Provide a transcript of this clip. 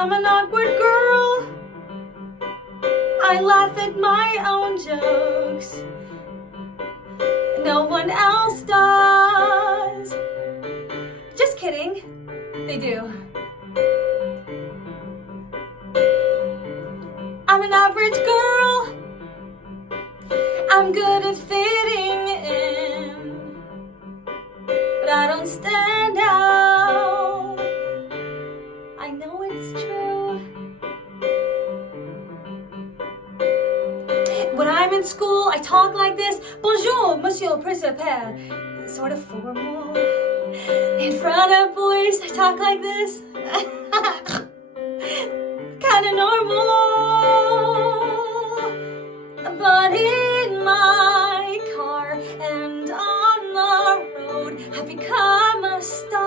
I'm an awkward girl. I laugh at my own jokes. No one else does. Just kidding. They do. I'm an average girl. I'm good at fitting in, but I don't stand out. I know it's true. When I'm in school, I talk like this. Bonjour, monsieur le principal. Sort of formal. In front of boys, I talk like this. Kinda normal. But in my car and on the road, I've become a star.